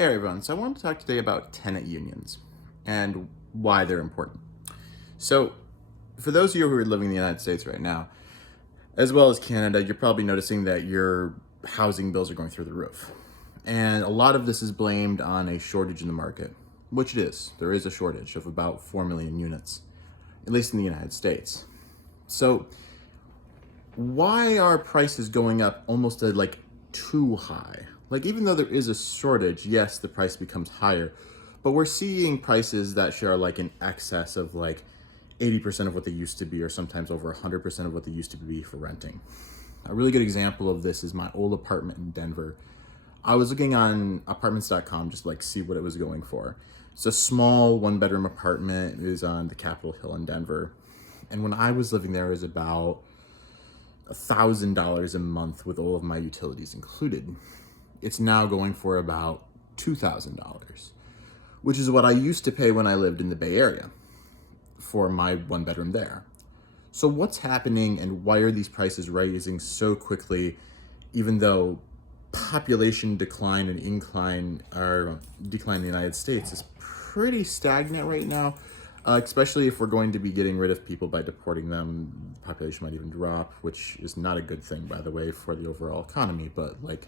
Hey everyone, so I wanted to talk today about tenant unions and why they're important. So, for those of you who are living in the United States right now, as well as Canada, you're probably noticing that your housing bills are going through the roof. And a lot of this is blamed on a shortage in the market, which it is. There is a shortage of about 4 million units, at least in the United States. So, why are prices going up almost too high? Like, even though there is a shortage, yes, the price becomes higher, but we're seeing prices that share like in excess of like 80% of what they used to be, or sometimes over 100% of what they used to be for renting. A really good example of this is my old apartment in Denver. I was looking on apartments.com just to like see what it was going for. It's a small one bedroom apartment. It is on the Capitol Hill in Denver. And when I was living there, it was about $1,000 a month with all of my utilities included. It's now going for about $2,000, which is what I used to pay when I lived in the Bay Area for my one bedroom there. So what's happening and why are these prices rising so quickly, even though population decline and decline in the United States is pretty stagnant right now, especially if we're going to be getting rid of people by deporting them. The population might even drop, which is not a good thing, by the way, for the overall economy, but like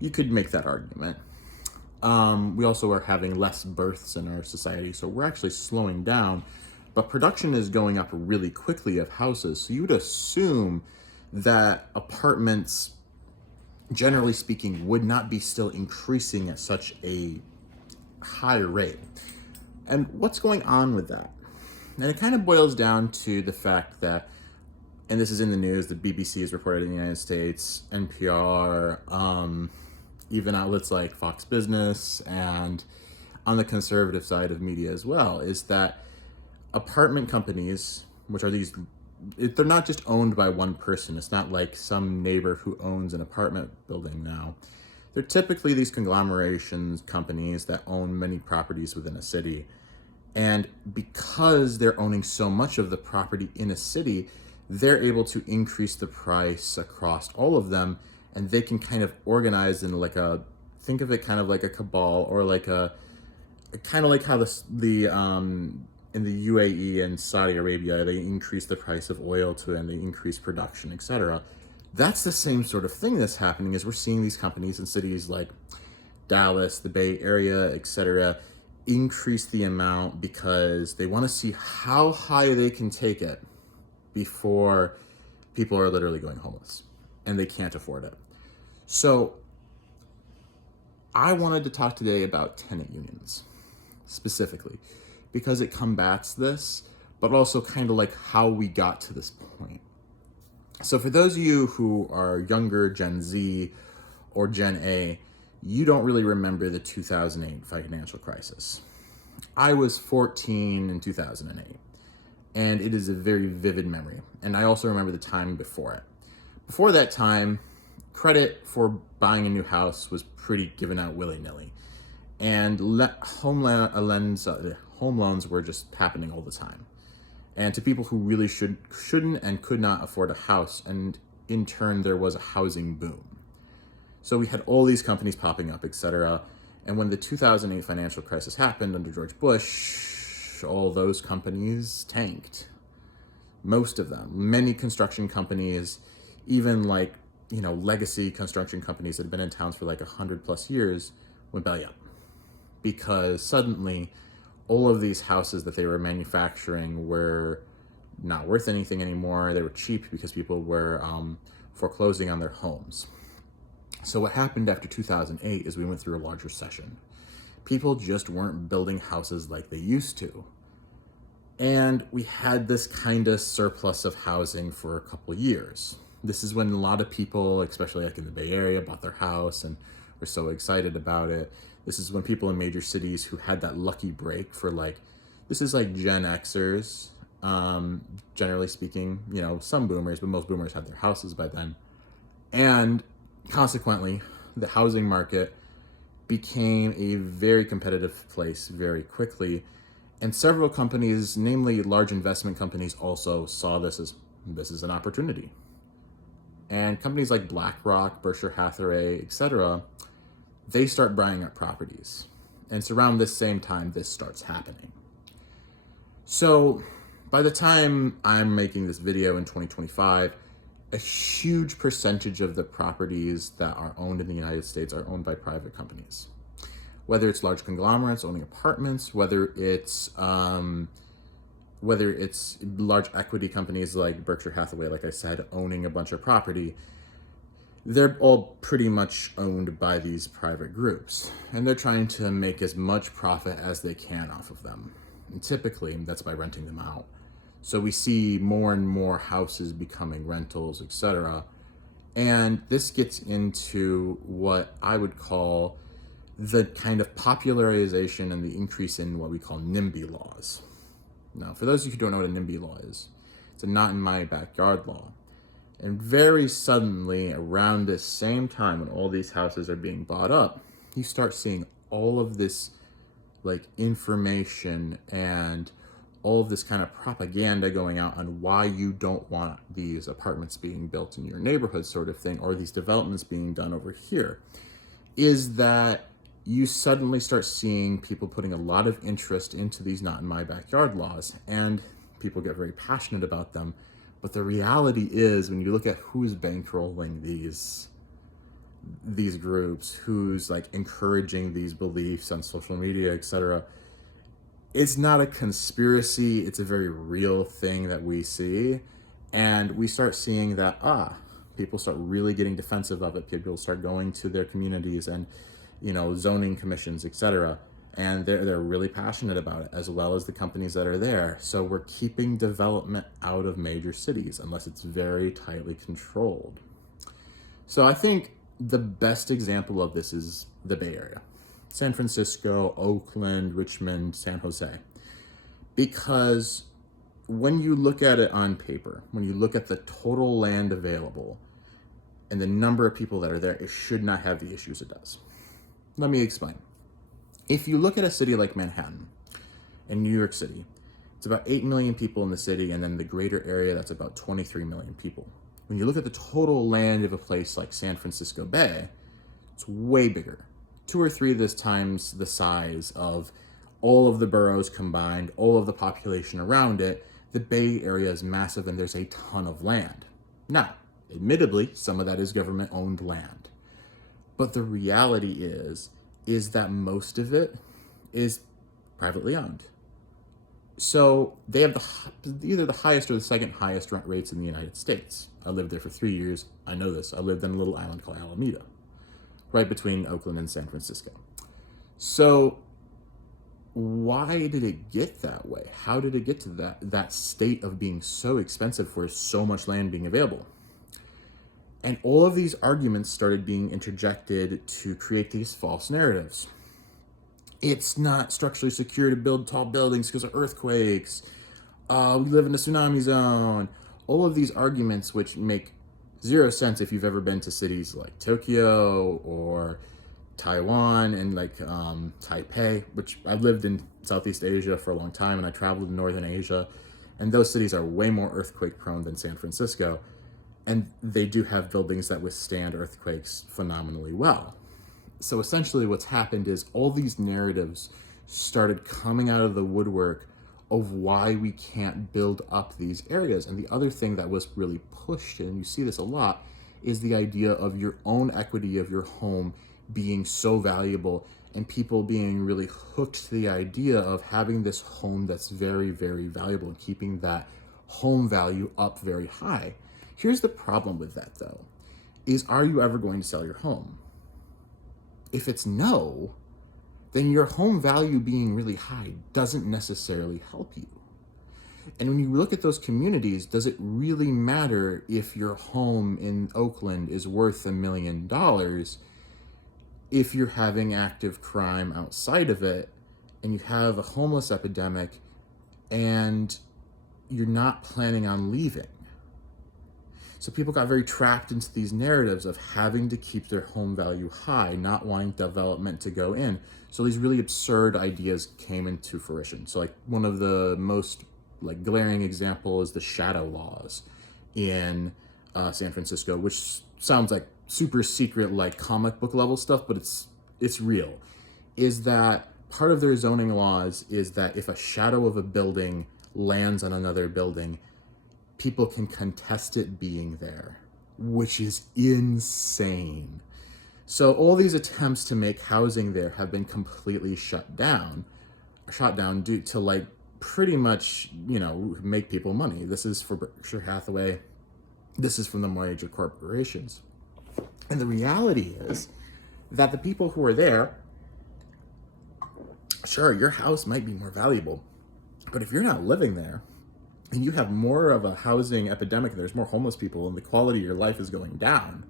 you could make that argument. We also are having less births in our society, so we're actually slowing down, but production is going up really quickly of houses. So you'd assume that apartments, generally speaking, would not be still increasing at such a high rate. And what's going on with that? And it kind of boils down to the fact that, and this is in the news, the BBC has reported in the United States, NPR, even outlets like Fox Business, and on the conservative side of media as well, is that apartment companies, which are these, they're not just owned by one person. It's not like some neighbor who owns an apartment building now. They're typically these conglomerations companies that own many properties within a city. And because they're owning so much of the property in a city, they're able to increase the price across all of them, and they can kind of organize in like a, think of it kind of like a cabal, or like a, kind of like how in the UAE and Saudi Arabia, they increase the price of oil to, and they increase production, etc. That's the same sort of thing that's happening, is we're seeing these companies in cities like Dallas, the Bay Area, etc., increase the amount because they want to see how high they can take it before people are literally going homeless and they can't afford it. So I wanted to talk today about tenant unions specifically because it combats this, but also kind of like how we got to this point. So for those of you who are younger, Gen Z or Gen A, you don't really remember the 2008 financial crisis. I was 14 in 2008, and it is a very vivid memory. And I also remember the time before it. Before that time, credit for buying a new house was pretty given out willy-nilly. And home loans were just happening all the time. And to people who really shouldn't and could not afford a house, and in turn, there was a housing boom. So we had all these companies popping up, etc. And when the 2008 financial crisis happened under George Bush, all those companies tanked. Most of them. Many construction companies, even like, legacy construction companies that have been in towns for like 100 plus years, went belly up. Because suddenly, all of these houses that they were manufacturing were not worth anything anymore. They were cheap because people were foreclosing on their homes. So what happened after 2008 is we went through a large recession. People just weren't building houses like they used to. And we had this kind of surplus of housing for a couple years. This is when a lot of people, especially like in the Bay Area, bought their house and were so excited about it. This is when people in major cities who had that lucky break for like, this is like Gen Xers, generally speaking, some boomers, but most boomers had their houses by then. And consequently, the housing market became a very competitive place very quickly. And several companies, namely large investment companies, also saw this as an opportunity. And companies like BlackRock, Berkshire Hathaway, etc., they start buying up properties. And it's around this same time this starts happening. So by the time I'm making this video in 2025, a huge percentage of the properties that are owned in the United States are owned by private companies. Whether it's large conglomerates owning apartments, whether it's large equity companies like Berkshire Hathaway, like I said, owning a bunch of property, they're all pretty much owned by these private groups. And they're trying to make as much profit as they can off of them. And typically, that's by renting them out. So we see more and more houses becoming rentals, etc. And this gets into what I would call the kind of popularization and the increase in what we call NIMBY laws. Now, for those of you who don't know what a NIMBY law is, it's a not in my backyard law. And very suddenly, around this same time when all these houses are being bought up, you start seeing all of this like information and all of this kind of propaganda going out on why you don't want these apartments being built in your neighborhood sort of thing, or these developments being done over here, is that you suddenly start seeing people putting a lot of interest into these not in my backyard laws, and people get very passionate about them. But the reality is, when you look at who's bankrolling these groups, who's like encouraging these beliefs on social media, etc., it's not a conspiracy. It's a very real thing that we see. And we start seeing that, people start really getting defensive of it. People start going to their communities and, zoning commissions, etc. And they're really passionate about it, as well as the companies that are there. So we're keeping development out of major cities unless it's very tightly controlled. So I think the best example of this is the Bay Area. San Francisco, Oakland, Richmond, San Jose. Because when you look at it on paper, when you look at the total land available and the number of people that are there, it should not have the issues it does. Let me explain. If you look at a city like Manhattan in New York City, it's about 8 million people in the city, and then the greater area, that's about 23 million people. When you look at the total land of a place like San Francisco Bay, it's way bigger. 2 or 3 this times the size of all of the boroughs combined, all of the population around it. The Bay Area is massive, and there's a ton of land. Now, admittedly, some of that is government-owned land. But the reality is that most of it is privately owned. So they have either the highest or the second highest rent rates in the United States. I lived there for 3 years. I know this. I lived on a little island called Alameda, right between Oakland and San Francisco. So why did it get that way? How did it get to that state of being so expensive for so much land being available? And all of these arguments started being interjected to create these false narratives. It's not structurally secure to build tall buildings because of earthquakes. We live in a tsunami zone. All of these arguments, which make zero sense if you've ever been to cities like Tokyo or Taiwan and like Taipei, which I've lived in Southeast Asia for a long time, and I traveled in Northern Asia, and those cities are way more earthquake prone than San Francisco. And they do have buildings that withstand earthquakes phenomenally well. So essentially what's happened is all these narratives started coming out of the woodwork of why we can't build up these areas. And the other thing that was really pushed, and you see this a lot, is the idea of your own equity of your home being so valuable, and people being really hooked to the idea of having this home that's very, very valuable and keeping that home value up very high. Here's the problem with that, though, is are you ever going to sell your home? If it's no, then your home value being really high doesn't necessarily help you. And when you look at those communities, does it really matter if your home in Oakland is worth $1 million if you're having active crime outside of it, and you have a homeless epidemic, and you're not planning on leaving? So people got very trapped into these narratives of having to keep their home value high, not wanting development to go in. So these really absurd ideas came into fruition. So like one of the most like glaring example is the shadow laws in San Francisco, which sounds like super secret, like comic book level stuff, but it's it's real, is that part of their zoning laws is that if a shadow of a building lands on another building, people can contest it being there, which is insane. So all these attempts to make housing there have been completely shot down due to like pretty much, make people money. This is for Berkshire Hathaway. This is from the major corporations. And the reality is that the people who are there, sure, your house might be more valuable, but if you're not living there and you have more of a housing epidemic and there's more homeless people and the quality of your life is going down,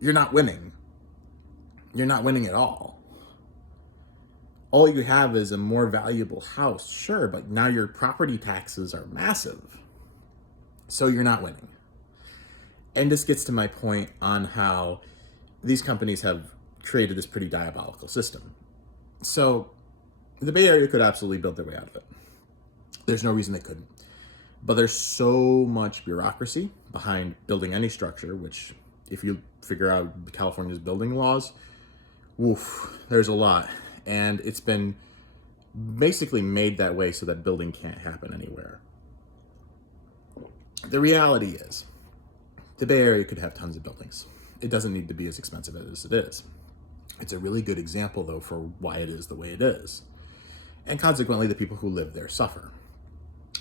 you're not winning. You're not winning at all. All you have is a more valuable house, sure, but now your property taxes are massive. So you're not winning. And this gets to my point on how these companies have created this pretty diabolical system. So the Bay Area could absolutely build their way out of it. There's no reason they couldn't. But there's so much bureaucracy behind building any structure, which if you figure out California's building laws, there's a lot. And it's been basically made that way so that building can't happen anywhere. The reality is, the Bay Area could have tons of buildings. It doesn't need to be as expensive as it is. It's a really good example, though, for why it is the way it is. And consequently, the people who live there suffer.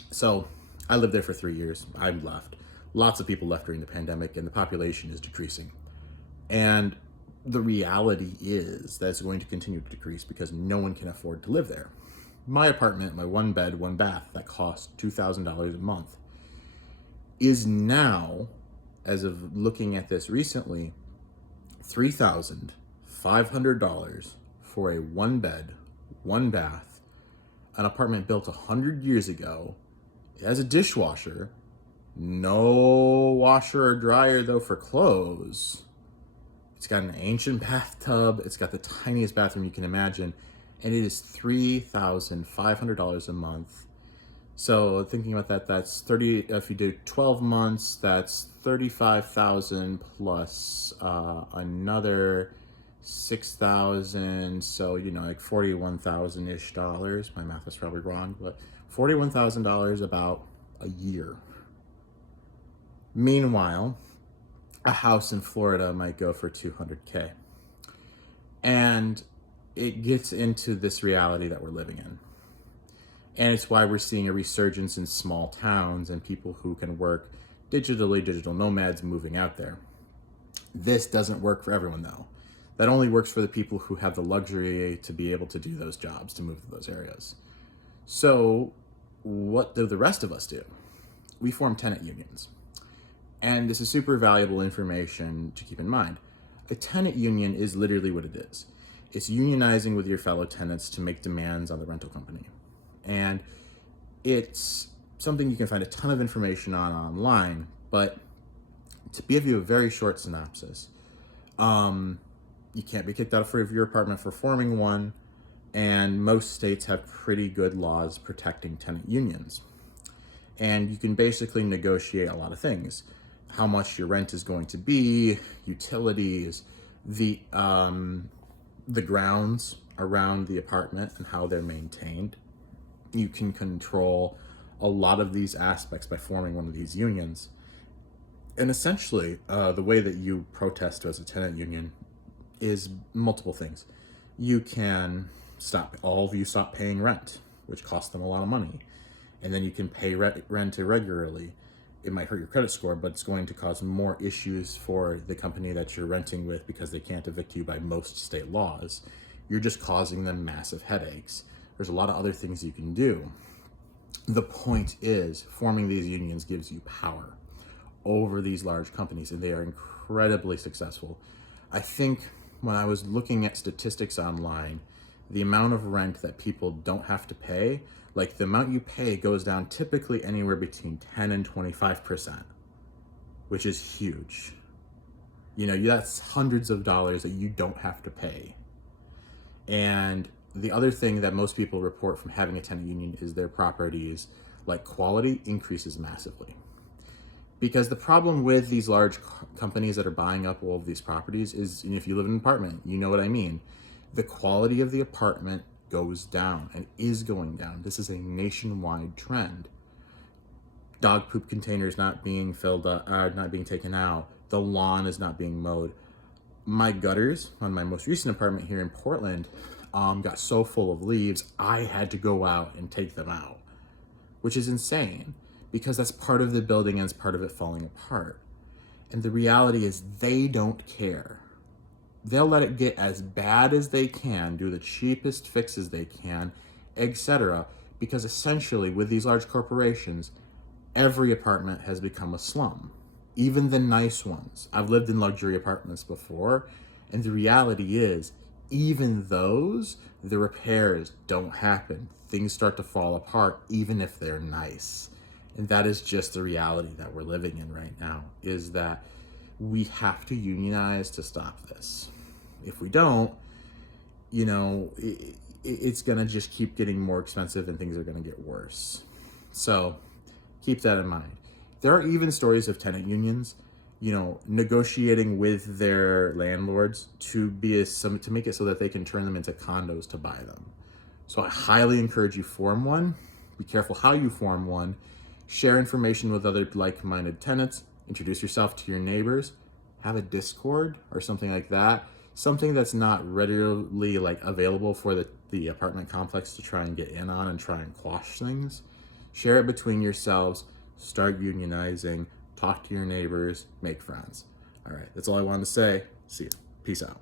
So I lived there for 3 years. I left. Lots of people left during the pandemic, and the population is decreasing. And the reality is that it's going to continue to decrease because no one can afford to live there. My apartment, my 1 bed, 1 bath, that cost $2,000 a month, is now, as of looking at this recently, $3,500 for a 1 bed, 1 bath, an apartment built 100 years ago. It has a dishwasher, no washer or dryer though for clothes. It's got an ancient bathtub. It's got the tiniest bathroom you can imagine. And it is $3,500 a month. So thinking about that, that's 30, if you do 12 months, that's 35,000 plus another 6,000. So, like 41,000-ish dollars. My math is probably wrong, but $41,000 about a year. Meanwhile, a house in Florida might go for $200K. And it gets into this reality that we're living in. And it's why we're seeing a resurgence in small towns and people who can work digitally, digital nomads moving out there. This doesn't work for everyone, though. That only works for the people who have the luxury to be able to do those jobs, to move to those areas. So what do the rest of us do? We form tenant unions. And this is super valuable information to keep in mind. A tenant union is literally what it is. It's unionizing with your fellow tenants to make demands on the rental company. And it's something you can find a ton of information on online, but to give you a very short synopsis, you can't be kicked out of your apartment for forming one, and most states have pretty good laws protecting tenant unions. And you can basically negotiate a lot of things. How much your rent is going to be, utilities, the grounds around the apartment and how they're maintained. You can control a lot of these aspects by forming one of these unions. And essentially, the way that you protest as a tenant union is multiple things. You can stop paying rent, which costs them a lot of money. And then you can pay rent irregularly. It might hurt your credit score, but it's going to cause more issues for the company that you're renting with because they can't evict you by most state laws. You're just causing them massive headaches. There's a lot of other things you can do. The point is, forming these unions gives you power over these large companies, and they are incredibly successful. I think when I was looking at statistics online, the amount of rent that people don't have to pay, like the amount you pay goes down typically anywhere between 10 and 25%, which is huge. That's hundreds of dollars that you don't have to pay. And the other thing that most people report from having a tenant union is their properties, like quality, increases massively. Because the problem with these large companies that are buying up all of these properties is, if you live in an apartment, you know what I mean. the quality of the apartment goes down and is going down. This is a nationwide trend. Dog poop containers not being filled up, not being taken out. The lawn is not being mowed. My gutters on my most recent apartment here in Portland got so full of leaves, I had to go out and take them out, which is insane because that's part of the building and it's part of it falling apart. And the reality is they don't care. They'll let it get as bad as they can, do the cheapest fixes they can, etc. Because essentially with these large corporations, every apartment has become a slum, even the nice ones. I've lived in luxury apartments before, and the reality is, even those, the repairs don't happen. Things start to fall apart, even if they're nice. And that is just the reality that we're living in right now, is that we have to unionize to stop this. If we don't, it's gonna just keep getting more expensive and things are gonna get worse. So keep that in mind. There are even stories of tenant unions, negotiating with their landlords to make it so that they can turn them into condos to buy them. So I highly encourage you form one. Be careful how you form one. Share information with other like-minded tenants. Introduce yourself to your neighbors. Have a Discord or something like that. Something that's not readily available for the apartment complex to try and get in on and try and quash things. Share it between yourselves. Start unionizing. Talk to your neighbors. Make friends. All right, that's all I wanted to say. See you. Peace out.